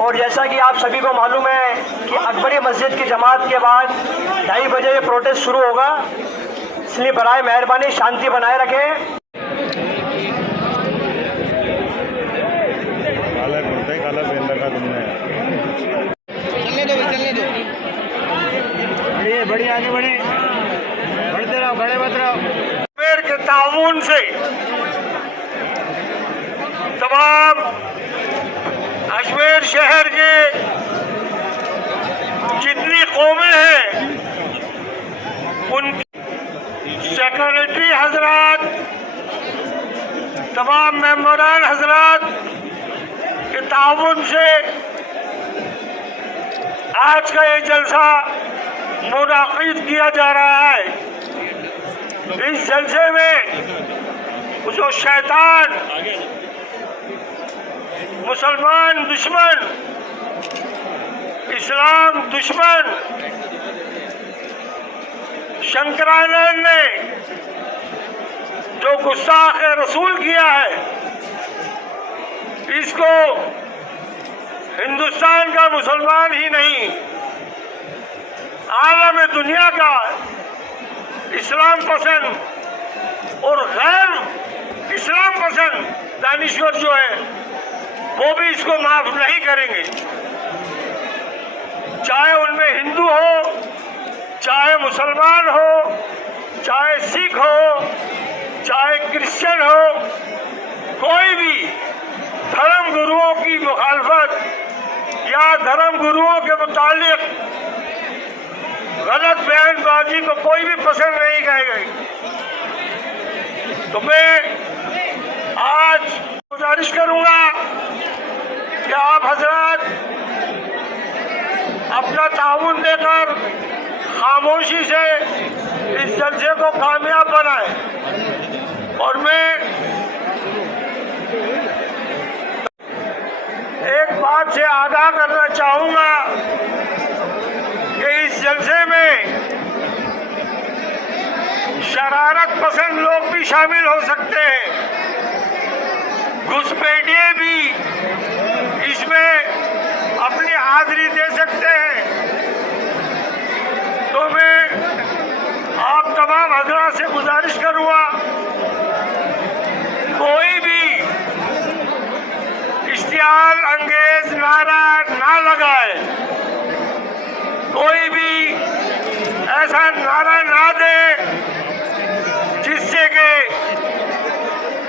और जैसा कि आप सभी को मालूम है कि अकबरी मस्जिद की जमात के बाद 2:30 बजे ये प्रोटेस्ट शुरू होगा, इसलिए बराए मेहरबानी शांति बनाए रखें। काला पहन रखा तुमने। चलने दो बढ़िया आगे बढ़े, बढ़ते रहो, खड़े मत रहो। पेड़ के ताउन से तमाम अजमेर शहर के जितनी कौमें हैं उनकी सेक्रेटरी हजरात, तमाम मेंबरान हजरात के ताउन से आज का ये जलसा मुनाकिद किया जा रहा है। इस जलसे में जो शैतान, मुसलमान दुश्मन, इस्लाम दुश्मन शंकराचार्य ने जो गुस्ताख रसूल किया है, इसको हिंदुस्तान का मुसलमान ही नहीं, आलम दुनिया का इस्लाम पसंद और गैर इस्लाम पसंद दानिश्वर जो है वो भी इसको माफ नहीं करेंगे। चाहे उनमें हिंदू हो, चाहे मुसलमान हो, चाहे सिख हो, चाहे क्रिश्चियन हो, कोई भी धर्म गुरुओं की मुखालफत या धर्म गुरुओं के मुतालिक गलत बयानबाजी को कोई भी पसंद नहीं करेगा। तो मैं आज गुजारिश करूंगा कि आप हजरात अपना ताउन देकर खामोशी से इस जलसे को कामयाब बनाएं। और मैं एक बात से आगाह करना चाहूंगा कि इस जलसे में शरारत पसंद लोग भी शामिल हो सकते हैं, घुसपैठिए भी इसमें अपनी हाजिरी दे सकते हैं। तो मैं आप तमाम हजरात से गुजारिश करूंगा, कोई भी इश्तियाल अंगेज नारा ना लगाए, कोई भी ऐसा नारा ना दे जिससे कि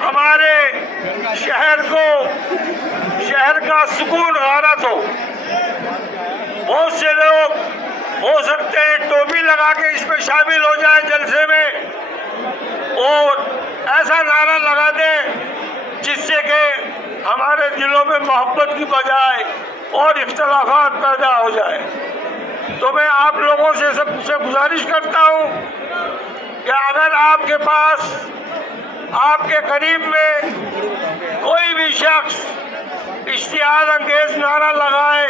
हमारे शहर का सुकून गारत हो। बहुत से लोग हो सकते हैं टोपी लगा के इसमें शामिल हो जाए जलसे में और ऐसा नारा लगा दे जिससे कि हमारे दिलों में मोहब्बत की बजाय और इख्तलाफात पैदा हो जाए। तो मैं आप लोगों से सबसे गुजारिश करता हूं कि अगर आपके पास, आपके करीब में कोई भी शख्स इश्तियाल अंगेज नारा लगाए,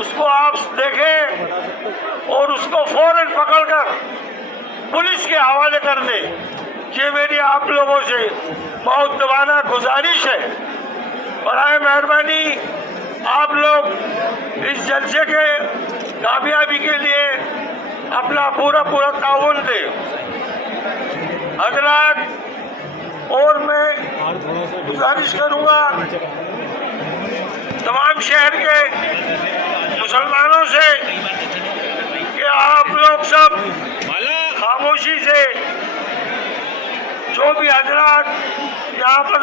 उसको आप देखें और उसको फौरन पकड़कर पुलिस के हवाले कर दें। ये मेरी आप लोगों से बहुत दबाना गुजारिश है। बराए मेहरबानी आप लोग इस जलसे के कामयाबी के लिए अपना पूरा ताउन दें हजरात। और मैं गुजारिश करूंगा तमाम शहर के मुसलमानों से कि आप लोग सब खामोशी से, जो भी हजरात यहाँ पर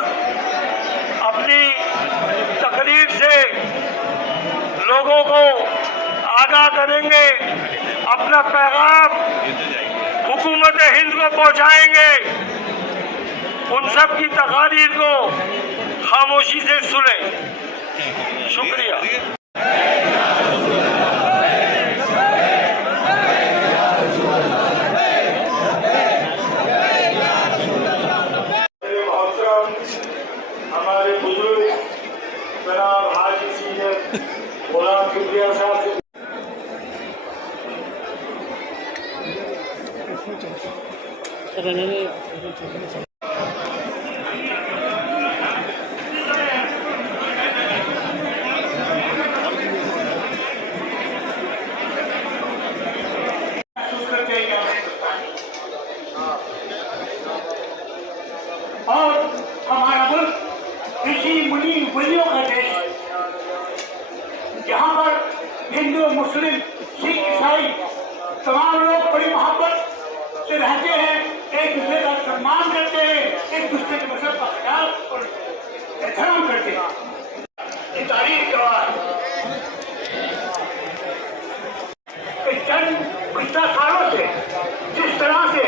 अपनी तकरीर से लोगों को आगाह करेंगे, अपना पैगाम हुकूमत हिंद को पहुँचाएंगे, उन सब की तकारीर को खामोशी से सुने। शुक्रिया। हमारे बुजुर्ग जनाब हाजी सीनियर गुलाम किबरिया साहब से रहते हैं, एक दूसरे का सम्मान करते हैं, एक दूसरे के मजहब का ख्याल और एहतराम करते हैं। ये तारीख का पिछले सालों से जिस तरह से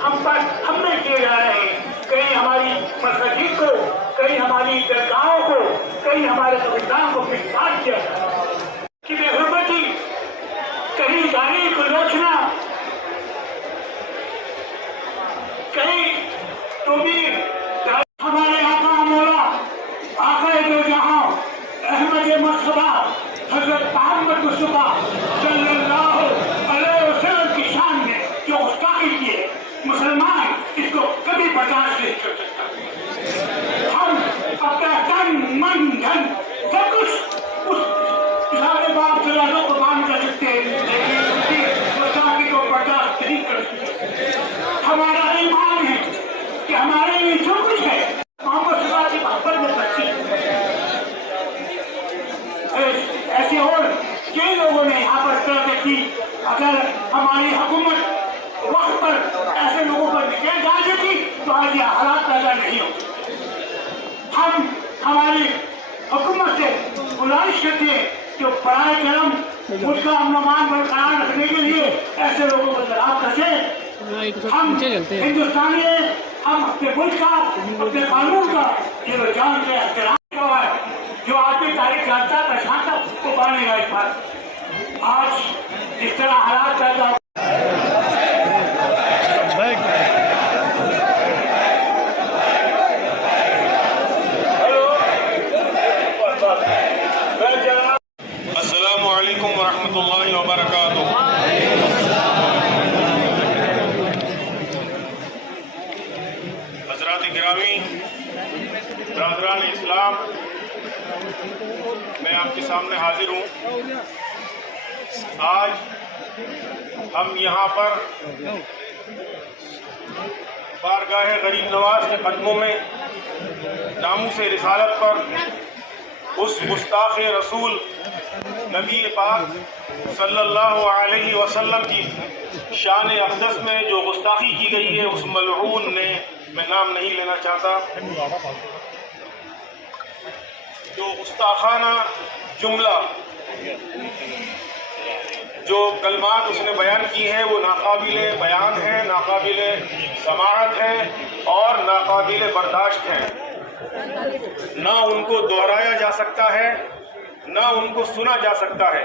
हम पर हमले किए जा रहे हैं, कहीं हमारी मस्जिद को, कहीं हमारी दरगाहों को, कहीं हमारे संविधान को विस्तार किया जा रहा है कि बेहुरमती, कहीं गाली को लोचना, कहीं तो भी हमारे आका मौला आका दो जहां अहमद मर्तबा हजरत मोहम्मद मुस्तफा सल्लल्लाहु अलैहि वसल्लम की शान में जो गुस्ताखी की है, मुसलमान इसको कभी बर्दाश्त नहीं कर सकता। हम अपना तन मन धन सब कुछ उस इस्लाम बाप जलालों को मान कर सकते हैं, लेकिन उसकी गुस्ताखी को बर्दाश्त नहीं कर सकते। हमारा ईमान है कि हमारे लिए जो कुछ है मोहम्मद सल्लल्लाहु अलैहि वसल्लम में बच्ची। ऐसे और कई लोगों ने यहाँ पर तरह की, अगर हमारी हुकूमत वक्त पर ऐसे लोगों पर निकाय डाल देती तो आज ये हालात पैदा नहीं होते। हम हमारी हुकूमत से गुजारिश करते हैं कि पढ़ाई करम उसका अमन बरकरार रखने के लिए ऐसे लोगों को जवाब रखें। हम हिंदुस्तानी है, हम अपने मुल्क का, अपने कानून का ये जान से एहतराम का है। जो आगे तारीख जानता पहचानता उसको मानेगा इस बात। आज इस तरह हालात पैदा अस्सलामु अलैकुम वरहमतुल्लाहि वबरकातुहू। हज़रात गिरामी, बरादरान इस्लाम, मैं आपके सामने हाजिर हूँ। आज हम यहाँ पर बारगाह गरीब नवाज के कदमों में नामूस रिसालत पर उस गुस्ताख रसूल नबी पाक सल्लल्लाहु अलैहि वसल्लम की शान अक़दस में जो गुस्ताखी की गई है, उस मलऊन ने, मैं नाम नहीं लेना चाहता, जो गुस्ताखाना जुमला, जो कलमात उसने बयान की है, वो नाकाबिले बयान है, नाकाबिले समाअत है और नाकाबिले बर्दाश्त है। ना उनको दोहराया जा सकता है, ना उनको सुना जा सकता है।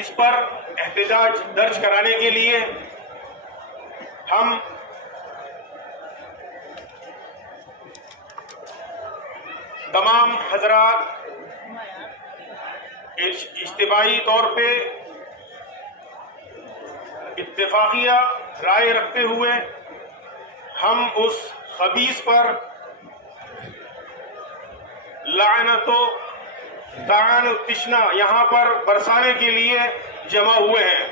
इस पर एहतजाज दर्ज कराने के लिए हम तमाम हजरात इज्तिमाई तौर पे इत्तेफाकिया राय रखते हुए हम उस खबीस पर लानतो तान तिश्ना यहाँ पर बरसाने के लिए जमा हुए हैं।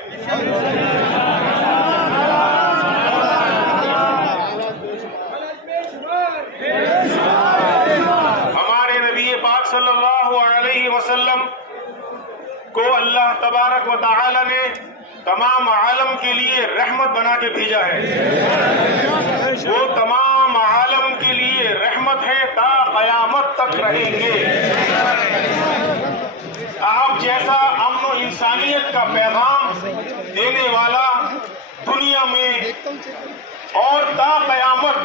हमारे नबी पाक सल्लल्लाहु अलैहि वसल्लम को अल्लाह तबारक व तआला ने तमाम आलम के लिए रहमत बना के भेजा है। वो तमाम आलम के लिए रहमत है, ता कयामत तक रहेंगे। आप जैसा अमन व इंसानियत का पैगाम देने वाला दुनिया में और ता कयामत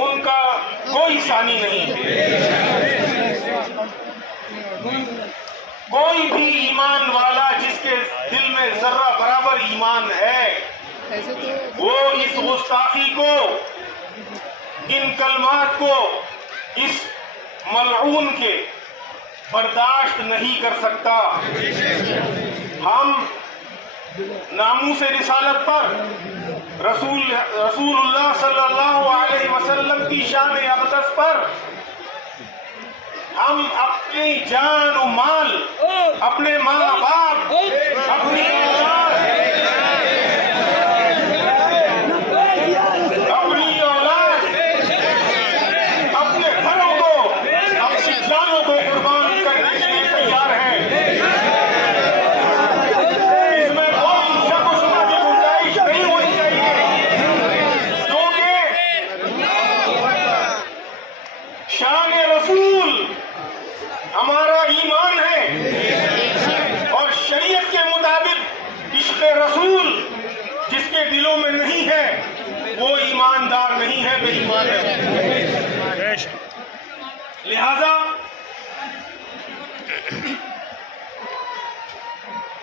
उनका कोई सानी नहीं है। कोई भी ईमान वाला जिसके दिल में जर्रा बराबर ईमान है, वो इस गुस्ताखी को, इन कलमात को, इस मलऊन के बर्दाश्त नहीं कर सकता। हम नामूस रिसालत पर रसूलुल्लाह सल्लल्लाहु अलैहि वसल्लम की शान अक़दस पर हम अपनी जान और माल, अपने माँ बाप, अपनी औलाद, अपने घरों को, अपनी जानों को कुर्बान करने के लिए तैयार हैं। इसमें कोई शक व शुबा की गुंजाइश दिलों में नहीं है वो ईमानदार नहीं है, बेईमान है। लिहाजा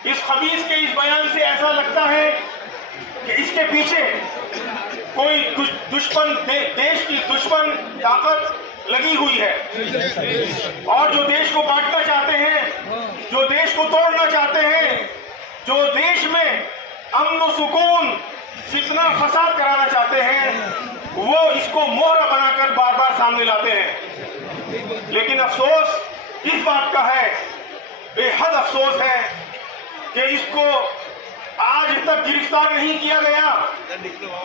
इस खबीस के इस बयान से ऐसा लगता है कि इसके पीछे कोई दुश्मन देश की दुश्मन ताकत लगी हुई है और जो देश को बांटना चाहते हैं, जो देश को तोड़ना चाहते हैं, जो देश में अमन और सुकून फितना फसाद कराना चाहते हैं, वो इसको मोहरा बनाकर बार बार सामने लाते हैं। लेकिन अफसोस इस बात का है, बेहद अफसोस है कि इसको आज तक गिरफ्तार नहीं किया गया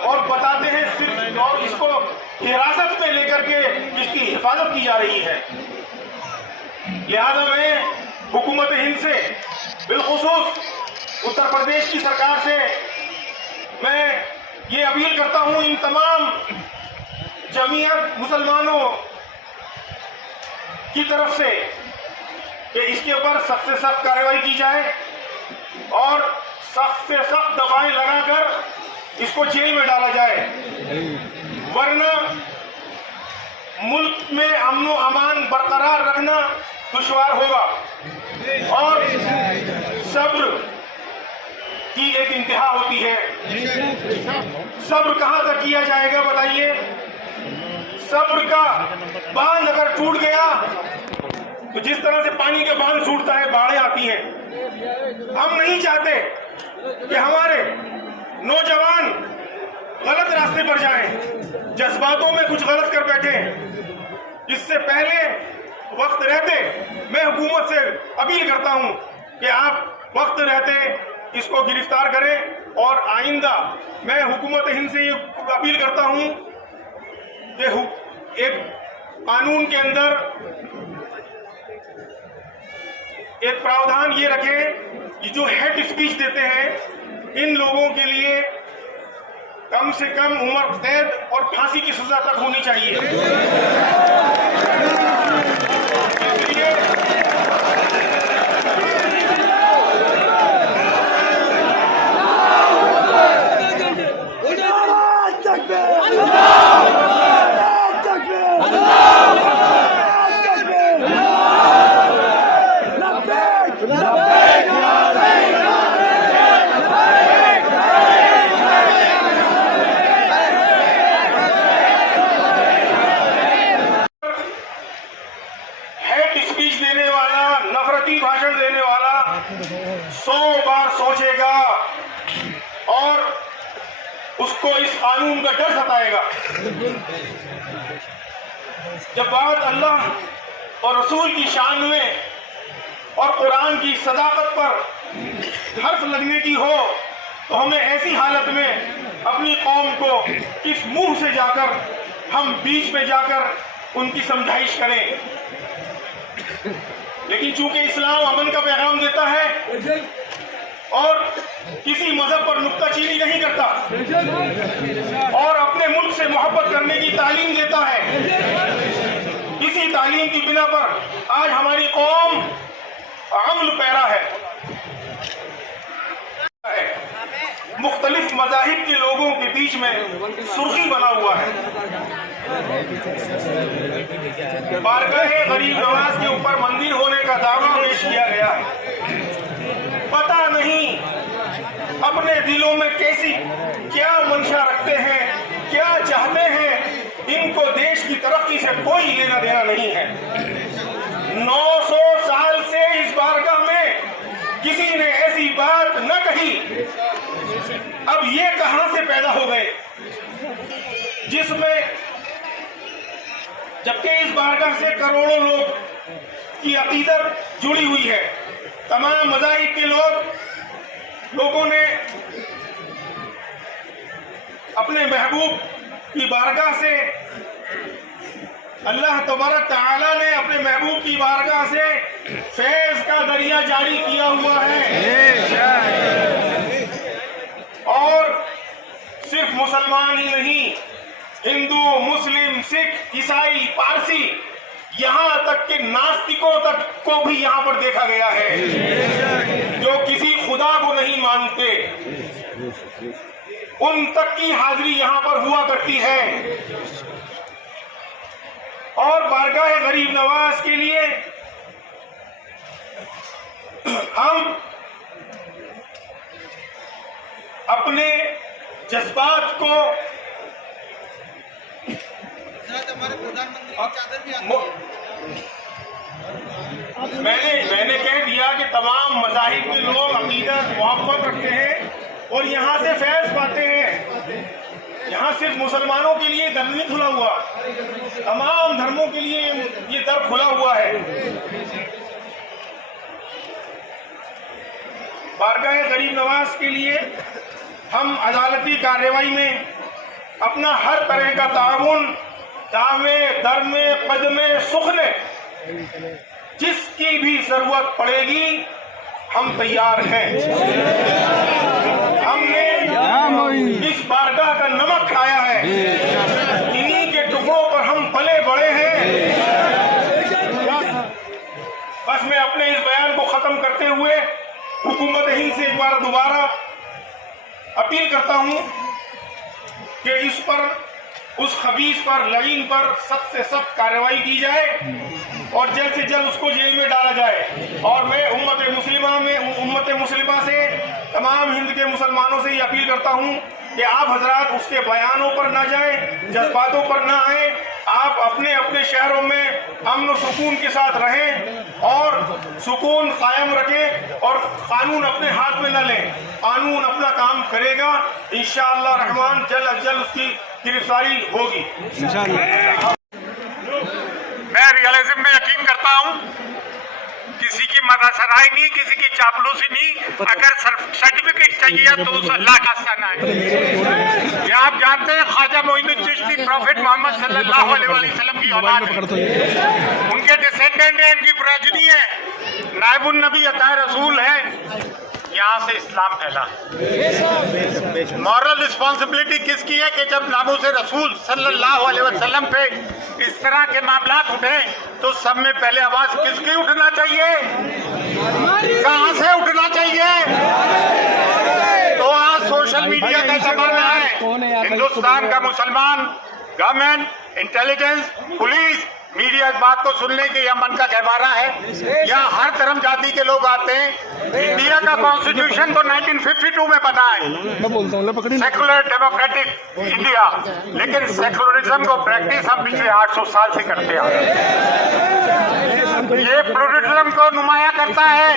और बताते हैं सिर्फ, और इसको हिरासत में लेकर के इसकी हिफाजत की जा रही है। लिहाजा मैं हुकूमत हिंद से, बिलखुसूस उत्तर प्रदेश की सरकार से मैं ये अपील करता हूं इन तमाम जमीयत मुसलमानों की तरफ से कि इसके ऊपर सख्त से सख्त कार्रवाई की जाए और सख्त से सख्त दफाएं लगाकर इसको जेल में डाला जाए, वरना मुल्क में अमन व अमान बरकरार रखना दुश्वार होगा और सब्र की एक इंतहा होती है। सब्र कहां तक किया जाएगा बताइए? सब्र का बांध अगर टूट गया तो जिस तरह से पानी के बांध टूटता है, बाढ़ें आती हैं। हम नहीं चाहते कि हमारे नौजवान गलत रास्ते पर जाएं, जज्बातों में कुछ गलत कर बैठे। इससे पहले वक्त रहते मैं हुकूमत से अपील करता हूं कि आप वक्त रहते इसको गिरफ्तार करें और आइंदा मैं हुकूमत हिंद से ये अपील करता हूं कि एक कानून के अंदर एक प्रावधान ये रखें कि जो हेट स्पीच देते हैं इन लोगों के लिए कम से कम उम्र कैद और फांसी की सजा तक होनी चाहिए। देने वाला, नफरती भाषण देने वाला 100 बार सोचेगा और उसको इस कानून का डर सताएगा। जब बात अल्लाह और रसूल की शान में और कुरान की सदाकत पर हर्फ लगने की हो तो हमें ऐसी हालत में अपनी कौम को इस मुंह से जाकर हम बीच में जाकर उनकी समझाइश करें। लेकिन चूंकि इस्लाम अमन का पैगाम देता है और किसी मजहब पर नुक्ताचीनी नहीं करता और अपने मुल्क से मोहब्बत करने की तालीम देता है, इसी तालीम की बिना पर आज हमारी कौम अमल पैरा है। मुख्तलिफ मज़ाहिब के लोगों के बीच में सुर्खी बना हुआ है। बारगाह गरीब नवाज के ऊपर मंदिर होने का दावा पेश किया गया है। पता नहीं अपने दिलों में कैसी क्या मंशा रखते हैं, क्या चाहते हैं। इनको देश की तरक्की से कोई लेना देना नहीं है। 900 साल से इस बारगाह में किसी ने ऐसी बात न कही। अब ये कहां से पैदा हो गए जिसमें, जबकि इस बारगाह से करोड़ों लोग की अकीदत जुड़ी हुई है। तमाम मज़ाहिब के लोगों ने अपने महबूब की बारगाह से, अल्लाह तबारक तआला ने अपने महबूब की बारगाह से फैज का दरिया जारी किया हुआ है। और सिर्फ मुसलमान ही नहीं, हिंदू, मुस्लिम, सिख, ईसाई, पारसी, यहाँ तक के नास्तिकों तक को भी यहाँ पर देखा गया है जो किसी खुदा को नहीं मानते। उन तक की हाजिरी यहां पर हुआ करती है। और बारगाह गरीब नवाज के लिए हम अपने जज्बात को मैंने कह दिया कि तमाम मज़ाहिब के लोग अकीदत मोहब्बत रखते हैं और यहाँ से फैज़ पाते हैं। यहाँ सिर्फ मुसलमानों के लिए दर नहीं खुला हुआ, तमाम धर्मों के लिए ये दर खुला हुआ है। बारगाह गरीब नवाज के लिए हम अदालती कार्रवाई में अपना हर तरह का ताउन दामे दरमे कदमे सुखने जिसकी भी जरूरत पड़ेगी हम तैयार हैं। हमने इस बारगाह का नमक खाया है, इन्हीं के टुकड़ों पर हम पले बड़े हैं। बस मैं अपने इस बयान को खत्म करते हुए हुकूमत हिंद से एक बार दोबारा अपील करता हूं कि इस पर, उस खबीस पर, लईन पर सख्त से सख्त कार्रवाई की जाए और जल्द से जल्द उसको जेल में डाला जाए। और मैं उम्मत मुस्लिमा से, तमाम हिंद के मुसलमानों से ये अपील करता हूं कि आप हजरात उसके बयानों पर ना जाएं, जज्बातों पर ना आए। आप अपने अपने शहरों में अमन और सुकून के साथ रहें और सुकून कायम रखें और कानून अपने हाथ में न लें। कानून अपना काम करेगा, इंशाअल्लाह रहमान जल्द अज जल्द उसकी गिरफ्तारी होगी। मैं रियलिज्म में यकीन करता हूँ, किसी की मदसराई नहीं, किसी की चापलूसी नहीं। अगर सर्टिफिकेट चाहिए तो उस अल्लाह का आस्थाना है। ये आप जानते हैं ख्वाजा मोइनुद्दीन चिश्ती प्रॉफिट मोहम्मद सल्लल्लाहु अलैहि वसल्लम की औलाद है, उनके डिसेंडेंट है, इनकी प्रोजनी है, नायबुन नबी अता रसूल है। यहाँ से इस्लाम फैला। मॉरल रिस्पॉन्सिबिलिटी किसकी है कि जब नामूसे रसूल सल्लल्लाहु अलैहि वसल्लम पे इस तरह के मामलात उठे तो सब में पहले आवाज किसकी उठना चाहिए, कहां से उठना चाहिए? तो आज सोशल मीडिया का जमाना है। हिंदुस्तान का मुसलमान, गवर्नमेंट, इंटेलिजेंस, पुलिस, मीडिया इस बात को सुन लें कि यह मन का गहवारा है। यहाँ हर धर्म जाति के लोग आते हैं। इंडिया का कॉन्स्टिट्यूशन तो 1952 में बना है, सेकुलर डेमोक्रेटिक इंडिया, लेकिन सेकुलरिज्म को प्रैक्टिस हम पिछले 800 साल से करते आ रहे हैं। ये प्लूरलिज्म को नुमाया करता है,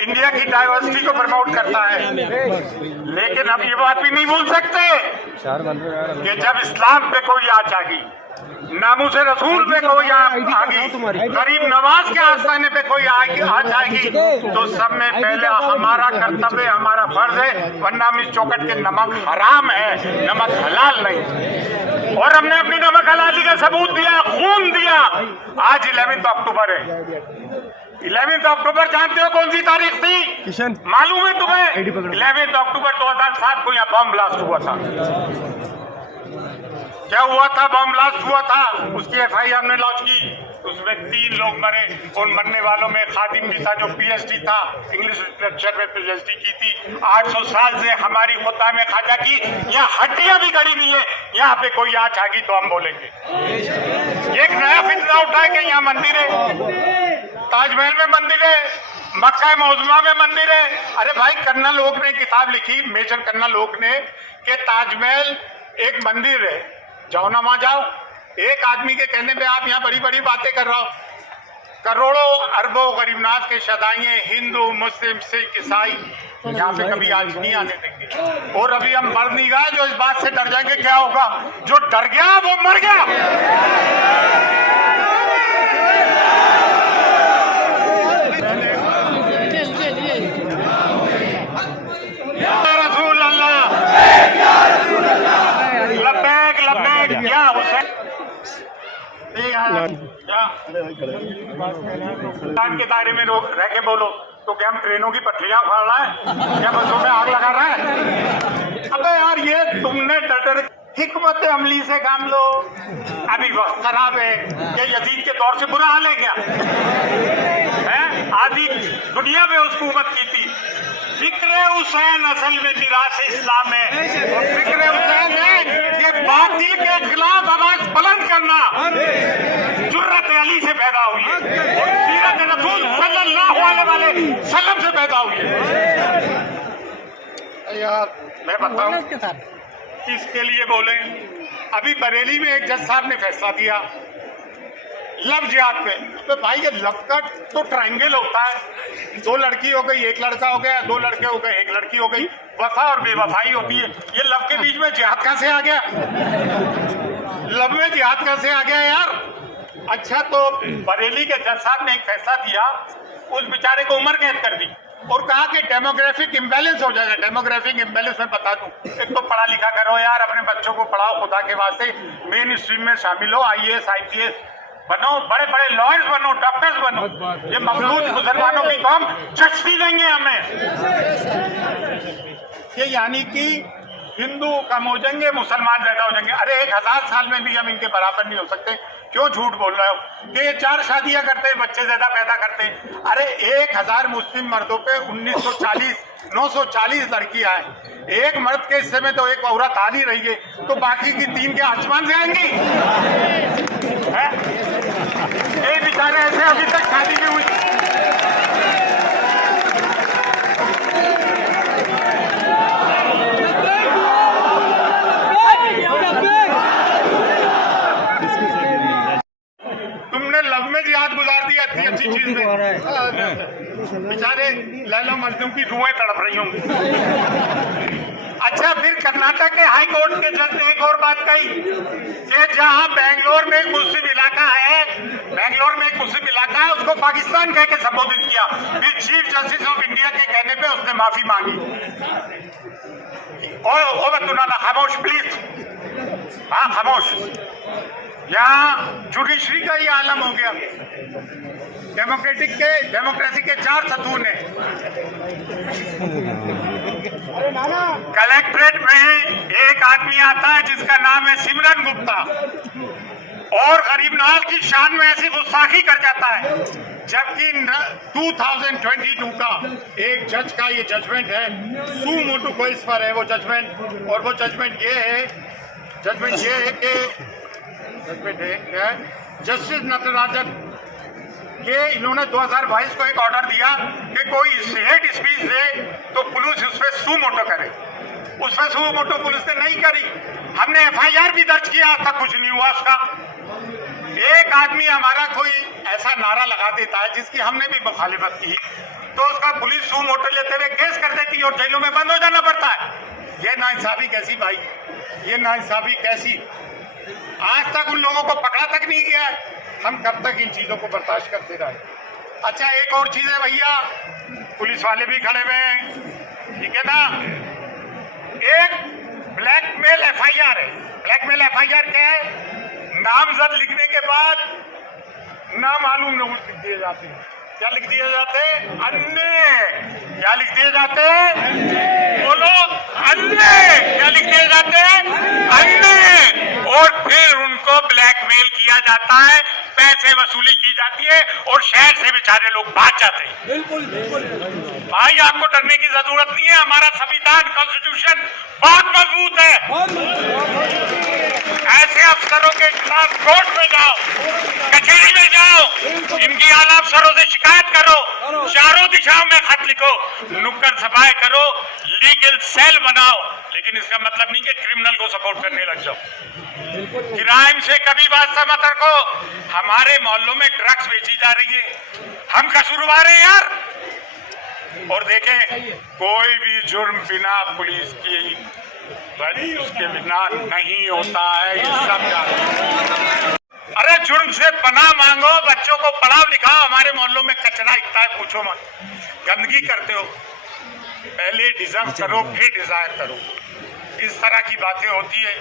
इंडिया की डाइवर्सिटी को प्रमोट करता है। लेकिन हम ये बात भी नहीं भूल सकते कि जब इस्लाम पे कोई आँच आ गई, नामूसे रसूल पे कोई आ गई, गरीब नवाज के आस्थाने पे कोई आ जाएगी, तो सब में पहले हमारा कर्तव्य, हमारा फर्ज है, वरना हम इस चौखट के नमक हराम है, नमक हलाल नहीं। और हमने अपनी नमक हलाली का सबूत दिया, खून दिया। आज 11 अक्टूबर है। 11 अक्टूबर जानते हो कौन सी तारीख थी? मालूम है तुम्हें? 11 अक्टूबर 2007 को यहाँ बम ब्लास्ट हुआ था। क्या हुआ था? बम ब्लास्ट हुआ था। उसकी FIR ने लॉन्च की, उसमें 3 लोग मरे। उन मरने वालों में खादिम भी था जो PhD था, इंग्लिश लिटरेचर में PhD की थी। 800 साल से हमारी खुदा में खाजा की यहाँ हड्डियां भी गड़ी नहीं है। यहाँ पे कोई आँच आ गई तो हम बोलेंगे। एक नया फितना उठाए कि यहाँ मंदिर है, ताजमहल में मंदिर है, मक्का मौजूमा में मंदिर है। अरे भाई, कर्नल ओक ने किताब लिखी, मेजर कर्नल ओक ने, कि ताजमहल एक मंदिर है, जाओ ना वहां जाओ। एक आदमी के कहने पे आप यहाँ बड़ी बड़ी बातें कर रहे हो। करोड़ों अरबों गरीबनाथ के शदाइए, हिंदू, मुस्लिम, सिख, ईसाई यहाँ पे कभी आज नहीं आने देंगे। और अभी हम मर नहीं गए जो इस बात से डर जाएंगे क्या होगा। जो डर गया वो मर गया। के दायरे में रह के बोलो तो क्या हम ट्रेनों की पटरियां फाड़ रहा है, क्या बसों में आग लगा रहा है? अबे यार, ये तुमने डर हिकमत अमली से काम लो। अभी वक्त खराब है। क्या यजीद के दौर से बुरा हाल है क्या? है आधी दुनिया में उसको हुकूमत की थी, फिक्र हुसैन असल में मिरास इस्लाम है, और फिक्र हुसैन है ये बातिल के खिलाफ आवाज बुलंद करना जुर्रत अली से पैदा हुई है और सीरत रसूल सल्लल्लाहु अलैहि वसल्लम से पैदा हुई है। यार मैं बताऊं किसके लिए बोले? अभी बरेली में एक जज साहब ने फैसला दिया लव जिहाद पे। तो भाई ये लव का तो ट्रायंगल होता है, 2 लड़की हो गई, 1 लड़का हो गया, 2 लड़के हो गए, 1 लड़की हो गई, वफा और बेवफाई होती है। ये लव के बीच में जिहाद कहां से आ गया? लव में जिहाद कहां से आ गया यार? अच्छा, तो बरेली के जज साहब ने एक फैसला दिया, उस बेचारे को उम्र कैद कर दी और कहा कि डेमोग्राफिक इम्बैलेंस हो जाएगा। डेमोग्राफिक इम्बैलेंस में बता दूं, एक तो पढ़ा लिखा करो यार, अपने बच्चों को पढ़ाओ खुदा के वास्ते, मेन स्ट्रीम में शामिल हो, IAS IPS बनो, बड़े बड़े लॉयर्स बनो, डॉक्टर्स बनो। ये मखलूत मुसलमानों की कौम चस्ती देंगे हमें। ये यानी कि हिंदू कम हो जाएंगे, मुसलमान ज्यादा हो जाएंगे। अरे 1000 साल में भी हम इनके बराबर नहीं हो सकते। क्यों झूठ बोल रहे हो कि ये 4 शादियां करते हैं, बच्चे ज्यादा पैदा करते हैं? अरे 1000 मुस्लिम मर्दों पे 940 लड़कियां हैं। एक मर्द के हिस्से में तो एक औरत आ नहीं रही है, तो बाकी की 3 के आसमान से आएंगी? ये बेचारे ऐसे अभी तक शादी नहीं हुई। तुमने लव में जिहाद गुजार दी अच्छी चीज में, बेचारे लैला मजनू की रुएं तड़प रही होंगी। अच्छा, फिर कर्नाटक के हाई कोर्ट के जज ने एक और बात कही कि जहां बेंगलोर में एक मुस्लिम इलाका है, उसको पाकिस्तान कह के संबोधित किया। फिर चीफ जस्टिस ऑफ इंडिया के कहने पे उसने माफी मांगी। और बतुनाना खामोश प्लीज, हाँ खामोश। यहाँ जुडिशरी का ही आलम हो गया। डेमोक्रेसी के 4 सतून हैं। कलेक्ट्रेट में एक आदमी आता है जिसका नाम है सिमरन गुप्ता, और गरीब नवाज की शान में ऐसी गुस्ताखी कर जाता है, जबकि 2022 का एक जज का ये जजमेंट है, सू मोटू केस पर है वो जजमेंट। और वो जजमेंट ये है कि जस्टिस नटराजन ये इन्होंने 2022 को एक ऑर्डर दिया कि कोई हेट स्पीच दे तो पुलिस उस पर सू मोटो करे। उस पर सू मोटो पुलिस ने नहीं करी। हमने FIR भी दर्ज किया, आज तक कुछ नहीं हुआ उसका। एक आदमी हमारा कोई ऐसा नारा लगा देता है जिसकी हमने भी मुखालिफत की, तो उसका पुलिस सू मोटो लेते हुए केस कर देती है और जेलों में बंद हो जाना पड़ता है। ये नाइंसाफी कैसी भाई, ये नाइंसाफी कैसी? आज तक उन लोगों को पकड़ा तक नहीं गया है। हम कब तक इन चीजों को बर्दाश्त करते रहे? अच्छा, एक और चीज है भैया, पुलिस वाले भी खड़े हुए हैं, ठीक है ना? एक ब्लैकमेल FIR है। ब्लैकमेल FIR क्या है? नामजद लिखने के बाद नामालूम लोग लिख दिए जाते हैं। क्या लिख दिए जाते हैं? अन्य। क्या लिख दिए जाते हैं? बोलो, अन्य। क्या लिख दिए जाते हैं? अन्य। और फिर उनको ब्लैकमेल किया जाता है, पैसे वसूली की जाती है और शहर से बेचारे लोग भाग जाते हैं। बिल्कुल भाई, आपको डरने की जरूरत नहीं है। हमारा संविधान, कॉन्स्टिट्यूशन बहुत मजबूत है। ऐसे अफसरों के खिलाफ कोर्ट में जाओ, कचहरी में जाओ, इनकी आला अफसरों से शिकायत करो, चारों दिशाओं में खत लिखो, नुक्कड़ सफाई करो, लीगल सेल बनाओ। लेकिन इसका मतलब नहीं कि क्रिमिनल को सपोर्ट करने लग जाओ। क्राइम से कभी वास्ता मत रखो। हमारे मोहल्लों में ड्रग्स बेची जा रही है, हम कसूरवार हैं यार। और देखें, कोई भी जुर्म बिना पुलिस की उसके बिना नहीं होता है, ये सब जानते हैं। अरे जुर्म से पनाह मांगो, बच्चों को पढ़ाओ लिखाओ। हमारे मोहल्लों में कचरा इतना है, पूछो मत। गंदगी करते हो, पहले डिजर्व करो फिर डिजायर करो। इस तरह की बातें होती है।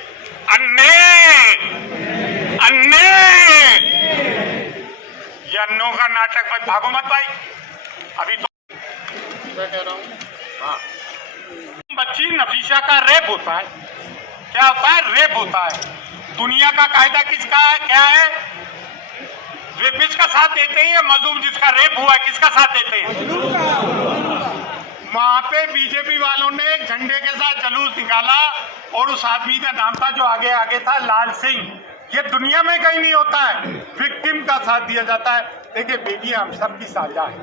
ये अन्नों का नाटक मत भागो मत भाई। अभी तो मैं कह रहा हूँ, हाँ, बच्ची नफीसा का रेप होता है। क्या होता है? रेप होता है। दुनिया का कायदा किसका है? क्या है? रेपिस्ट का साथ देते हैं या मजलूम जिसका रेप हुआ है किसका साथ देते हैं? वहां पे बीजेपी वालों ने एक झंडे के साथ जुलूस निकाला और उस आदमी का नाम था जो आगे आगे था लाल सिंह। ये दुनिया में कहीं नहीं होता है, विक्टिम का साथ दिया जाता है। देखिए बेटियां हम सबकी साझा है,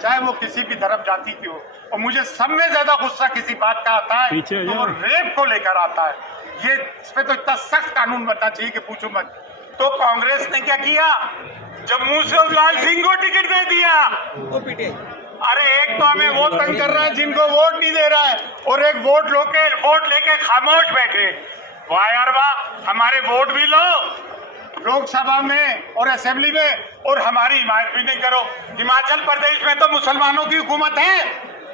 चाहे वो किसी भी धर्म जाति की हो। और मुझे सब में ज्यादा गुस्सा किसी बात का आता है तो वो रेप को लेकर आता है। ये इस पे तो इतना सख्त कानून बनना चाहिए कि पूछो मत। तो कांग्रेस ने क्या किया, जम्मू से लाल सिंह को टिकट दे दिया। अरे एक तो हमें वो तंग कर रहा है जिनको वोट नहीं दे रहा है, और एक वोट लेके खामोश बैठे। वाह यार वाह, हमारे वोट भी लो लोकसभा में और असेंबली में, और हमारी हिमायत भी नहीं करो। हिमाचल प्रदेश में तो मुसलमानों की हुकूमत है,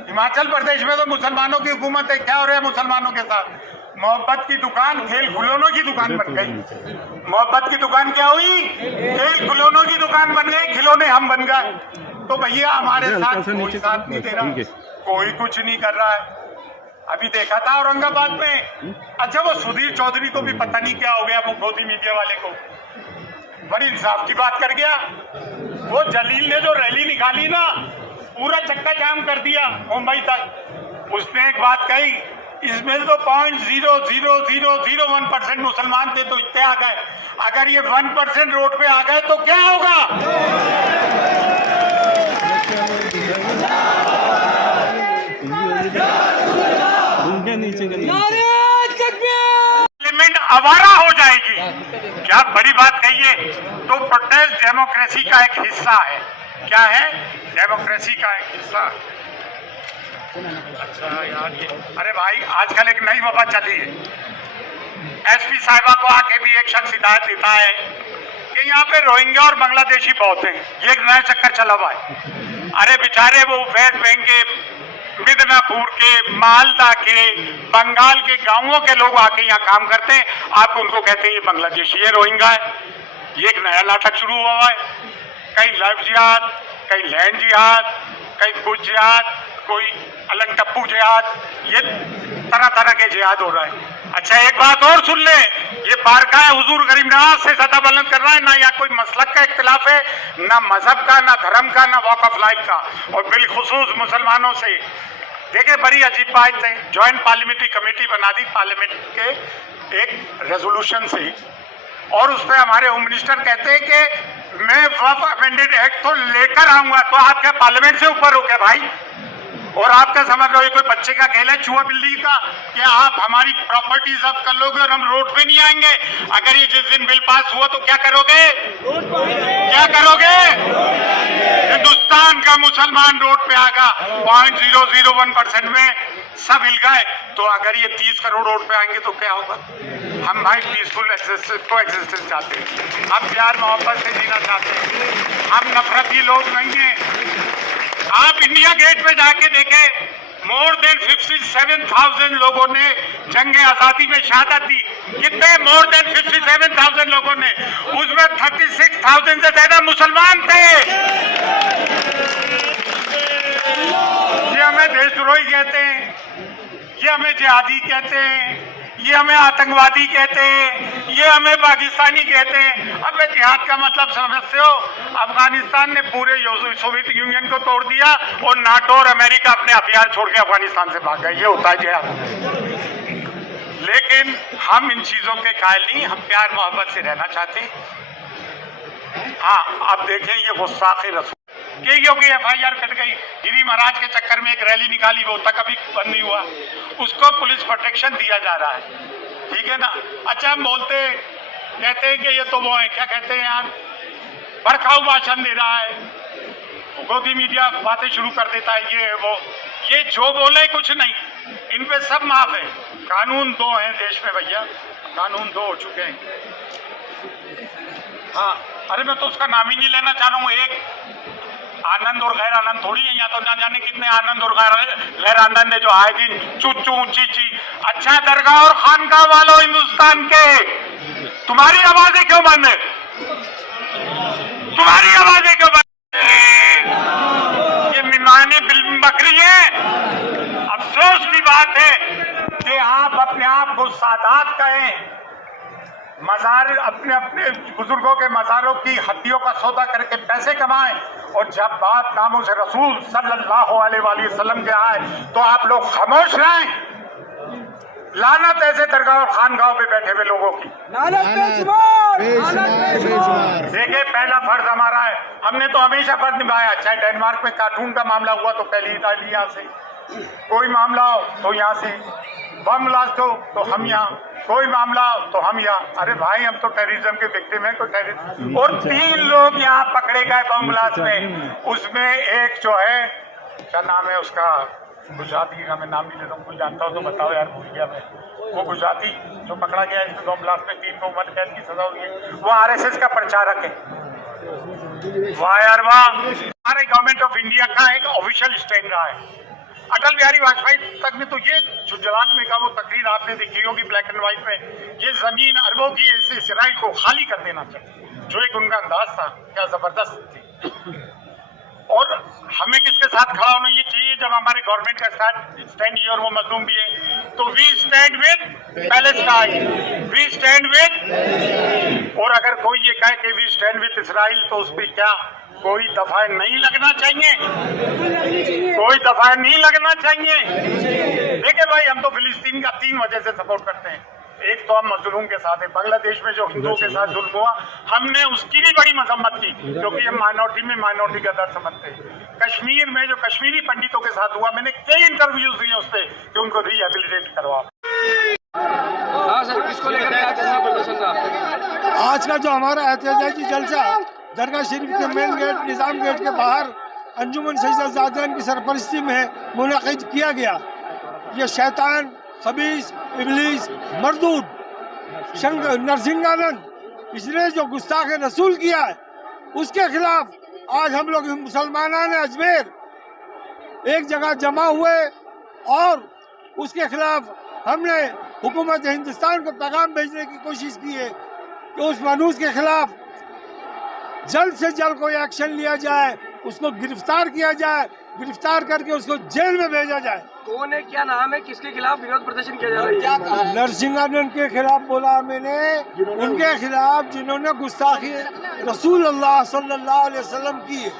हिमाचल प्रदेश में तो मुसलमानों की हुकूमत है। क्या हो रहा है मुसलमानों के साथ? मोहब्बत की दुकान खेल खिलौनों की दुकान बन गई। मोहब्बत की दुकान क्या हुई? खेल खिलौनों की दुकान बन गई, खिलौने हम बन गए। तो भैया हमारे साथ कोई साथ नहीं दे रहा, कोई कुछ नहीं कर रहा है। अभी देखा था औरंगाबाद में, अच्छा वो सुधीर चौधरी को भी पता नहीं क्या हो गया, वो गोदी मीडिया वाले को बड़ी इंसाफ की बात कर गया। वो जलील ने जो रैली निकाली ना, पूरा चक्का जाम कर दिया मुंबई तक। उसने एक बात कही, इसमें तो 0.00001% मुसलमान थे तो इतने आ गए, अगर ये 1% रोड पे आ गए तो क्या होगा? पार्लियामेंट आवारा हो जाएगी। क्या बड़ी बात कही है। तो प्रोटेस्ट डेमोक्रेसी का एक हिस्सा है। क्या है? डेमोक्रेसी का एक हिस्सा। अच्छा यार ये, अरे भाई आजकल एक नई वबा चली है। एसपी साहिबा को आके भी एक शख्स हिदायत देता है कि यहाँ पे रोहिंग्या और बांग्लादेशी बहुत हैं। ये एक नया चक्कर चला हुआ है। अरे बेचारे वो वेस्ट बैंक के, मिदनापुर के, मालदा के, बंगाल के गांवों के लोग आके यहाँ काम करते हैं। आप उनको कहते हैं ये बांग्लादेशी है, रोहिंग्या है। ये एक नया नाटक शुरू हुआ है। कहीं लव जिहाद, कहीं लैंड जिहाद, कहीं कुछ जिहाद, कोई अलग टप्पू जिहाद, ये तरह तरह के जिहाद हो रहा है। अच्छा एक बात और सुन ले, ये बारगाह हुजूर गरीबनवाज से सदा बुलंद कर रहा है। ना यहाँ कोई मसलक का इख्तिलाफ है, ना मजहब का, ना धर्म का, ना वॉक ऑफ लाइफ का, और बिलखुसूस मुसलमानों से। देखिए बड़ी अजीब बात है, ज्वाइंट पार्लियामेंट्री कमेटी बना दी पार्लियामेंट के एक रेजोल्यूशन से, और उस पर हमारे होम मिनिस्टर कहते हैं कि मैं वक्फ अमेंडेड एक्ट तो लेकर आऊंगा। तो आप क्या पार्लियामेंट से ऊपर हो क्या भाई? और आपका समझ लो ये कोई बच्चे का खेल है, चूहा बिल्ली का, कि आप हमारी प्रॉपर्टी जब्त कर लोगे और हम रोड पे नहीं आएंगे। अगर ये जिस दिन बिल पास हुआ तो क्या करोगे? क्या करोगे? हिंदुस्तान का मुसलमान रोड पे आएगा। 0.001% में सब हिल गए। तो अगर ये 30 करोड़ रोड पे आएंगे तो क्या होगा? हम भाई पीसफुल को एग्जिस्टेंस चाहते हैं, हम प्यार मोहब्बत से जीना चाहते हैं, हम नफरती लोग नहीं हैं। आप इंडिया गेट पे जाके देखें, मोर देन 57,000 लोगों ने जंगे आजादी में शहादत दी। कितने? मोर देन 57,000 लोगों ने, उसमें 36,000 से ज्यादा मुसलमान थे। ये हमें देशद्रोही कहते हैं, ये हमें जिहादी कहते हैं, ये हमें आतंकवादी कहते हैं, ये हमें पाकिस्तानी कहते हैं। अब जिहाद का मतलब समझते हो? अफगानिस्तान ने पूरे सोवियत यूनियन को तोड़ दिया और नाटो और अमेरिका अपने हथियार छोड़ के अफगानिस्तान से भाग गए। ये होता है जिहाद। लेकिन हम इन चीजों के कायल नहीं, हम प्यार मोहब्बत से रहना चाहते हैं। हाँ आप देखें ये गुस्ताखे रसूल के योगी FIR कट गई। गिरी महाराज के चक्कर में एक रैली निकाली, वो तक अभी बंद नहीं हुआ, उसको पुलिस प्रोटेक्शन दिया जा रहा है। ठीक है ना? अच्छा हम बोलते कहते हैं कि ये तो वो है, क्या कहते हैं यार, भड़काऊ भाषण दे रहा है, गोदी मीडिया बातें शुरू कर देता है, ये वो, ये जो बोले कुछ नहीं, इन पे सब माफ है। कानून 2 हैं देश में भैया, कानून 2 हो चुके हैं। हाँ अरे मैं तो उसका नाम ही नहीं लेना चाह रहा हूँ। एक आनंद और गैर आनंद थोड़ी है, यहाँ तो ना जाने कितने आनंद और गैर आनंद है जो आए दिन चू ची। अच्छा दरगाह और खानकाह वालों हिंदुस्तान के, तुम्हारी आवाजें क्यों बंद है? तुम्हारी आवाजें क्यों बंद? ये मिमाने बकरी है। अफसोस की बात है कि आप अपने आप को सादात कहें, मज़ार अपने अपने बुजुर्गों के मज़ारों की हड्डियों का सौदा करके पैसे कमाएं, और जब बात नामों से रसूल सल्लल्लाहु अलैहि वसल्लम के आए तो आप लोग खामोश रहें। लानत ऐसे दरगाह और खानगाहों पे बैठे हुए लोगों की। देखिए, पहला फर्ज हमारा है, हमने तो हमेशा फर्ज निभाया, चाहे डेनमार्क में कार्टून का मामला हुआ तो पहली इटाली यहाँ से, कोई मामला हो तो यहाँ से, बम ब्लास्ट हो तो हम यहाँ, कोई मामला हो तो हम यहाँ। अरे भाई, हम तो टेररिज्म के विक्टिम हैं, कोई टेररिस्ट। और 3 लोग यहाँ पकड़े गए बम ब्लास्ट में, उसमें एक जो है, क्या नाम है उसका, गुजराती का मैं नाम नहीं लेता हूँ, कोई जानता हो तो बताओ यार, भूल गया मैं। वो गुजराती जो पकड़ा गया इसमें बम ब्लास्ट में 3 को उम्र कैद की सजा हुई है, वो आरएसएस का प्रचारक है। वाह यार वाह, हमारे गवर्नमेंट ऑफ इंडिया का एक ऑफिशियल स्टैंड रहा है। अटल बिहारी वाजपेयी तक ने तो ये गुजरात में का वो तकरीर आपने देखी होगी ब्लैक एंड व्हाइट में, ये जमीन अरबों की ऐसे इसराइल को खाली कर देना चाहिए, जो एक उनका अंदाज था, क्या जबरदस्त थी। और हमें किसके साथ खड़ा होना ये चाहिए जब हमारे गवर्नमेंट का साथ स्टैंड ये और वो मजलूम भी है, तो we stand with Palestine, we stand with. और अगर कोई ये कहे कि वी स्टैंड विद इसराइल, तो उस पर क्या कोई दफा नहीं लगना चाहिए, कोई दफा नहीं लगना चाहिए। देखिए भाई, हम तो फिलिस्तीन का 3 वजह से सपोर्ट करते हैं। एक तो हम मजलूम के साथ है, बांग्लादेश में जो हिंदुओं के साथ जुल्म हुआ, हमने उसकी भी बड़ी मजम्मत की, क्योंकि हम माइनॉरिटी में माइनॉरिटी का दर्द समझते हैं। कश्मीर में जो कश्मीरी पंडितों के साथ हुआ, मैंने कई इंटरव्यूज दिए उस पर कि उनको रिहेबिलिटेट करवाओ। हाँ सर, किसको लेकर क्या चलना प्रदर्शन था? आज का जो हमारा एहतजाजी जलसा दरगाह शरीफ के मेन गेट निज़ाम गेट के बाहर अंजुमन सजदाजान की सरपरस्ती में मुनक़िद किया गया। ये शैतान, खबीस, इबलीस, मरदूद नरसिंहानंद, इसने जो गुस्ताख रसूल किया है, उसके खिलाफ आज हम लोग मुसलमानान अजमेर एक जगह जमा हुए और उसके खिलाफ हमने हुकूमत हिंदुस्तान को पैगाम भेजने की कोशिश की है कि उस मनूस के खिलाफ जल्द से जल्द कोई एक्शन लिया जाए, उसको गिरफ्तार किया जाए, गिरफ्तार करके उसको जेल में भेजा जाए। कौन है, क्या नाम है, किसके खिलाफ विरोध प्रदर्शन किया जा रहा है? नरसिंहानंद के खिलाफ बोला मैंने, उनके खिलाफ जिन्होंने गुस्ताखी रसूल अल्लाह सल्लल्लाहु अलैहि वसल्लम की है,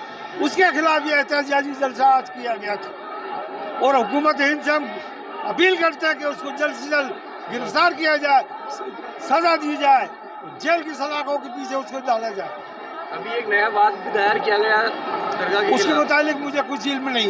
उसके खिलाफ ये एहतजाजी जलसा आज किया गया था। और हुकूमत हिंद से हम अपील करते हैं कि उसको जल्द से जल्द गिरफ्तार किया जाए, सजा दी जाए, जेल की सलाखों के पीछे उसको डाला जाए। अभी एक नया वाद भी दायर किया गया दरगाह के उसके खिलाफ। मुतालिक मुझे कुछ इल्म नहीं।